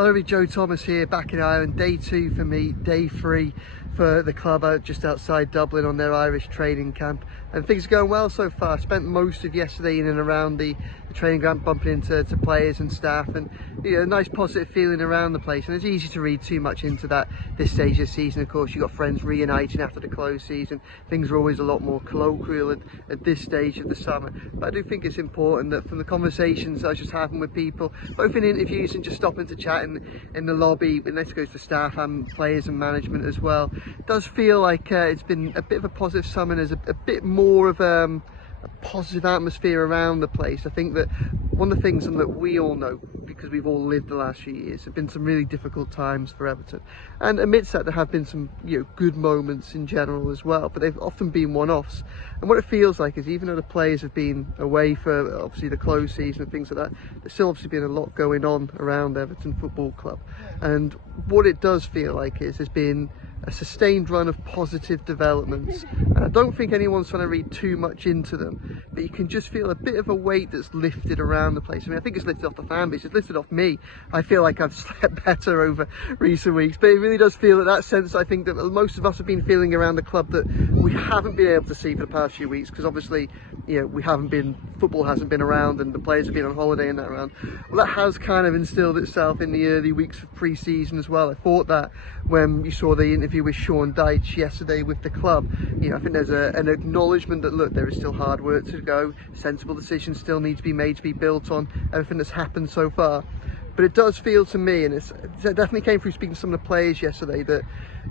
Hello everybody, Joe Thomas here, back in Ireland. Day 2 for me, day 3 for the club out just outside Dublin on their Irish training camp, and things are going well so far. I spent most of yesterday in and around the training camp, bumping into players and staff, and a nice positive feeling around the place. And it's easy to read too much into that this stage of the season. Of course, you've got friends reuniting after the close season. Things are always a lot more colloquial at this stage of the summer, but I do think it's important that from the conversations I was just having with people, both in interviews and just stopping to chat in the lobby, and this goes to staff and players and management as well, it does feel like it's been a bit of a positive summer. There's a bit more of a positive atmosphere around the place. I think that one of the things, and that we all know because we've all lived the last few years, have been some really difficult times for Everton, and amidst that there have been some good moments in general as well, but they've often been one-offs. And what it feels like is, even though the players have been away for obviously the close season and things like that, there's still obviously been a lot going on around Everton Football Club. And what it does feel like is there's been a sustained run of positive developments, and I don't think anyone's trying to read too much into them, but you can just feel a bit of a weight that's lifted around the place. I mean, I think it's lifted off the fan base, it's lifted off me. I feel like I've slept better over recent weeks, but it really does feel that sense, I think, that most of us have been feeling around the club that we haven't been able to see for the past few weeks, because obviously football hasn't been around and the players have been on holiday and that around. Well, that has kind of instilled itself in the early weeks of pre-season as well. I thought that when you saw the interview with Sean Dyche yesterday with the club, I think there's an acknowledgement that, look, there is still hard work to go, sensible decisions still need to be made to be built on everything that's happened so far. But it does feel to me, and it definitely came through speaking to some of the players yesterday, that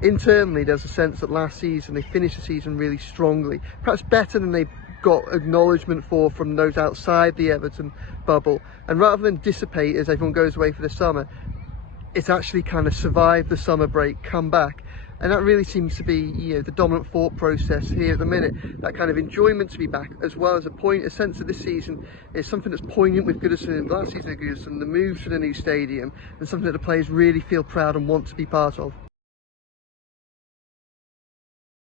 internally there's a sense that last season they finished the season really strongly, perhaps better than they got acknowledgement for from those outside the Everton bubble. And rather than dissipate as everyone goes away for the summer, it's actually kind of survived the summer break, come back. And that really seems to be the dominant thought process here at the minute, that kind of enjoyment to be back, as well as a sense of this season is something that's poignant with Goodison, last season of Goodison, the moves to the new stadium, and something that the players really feel proud and want to be part of.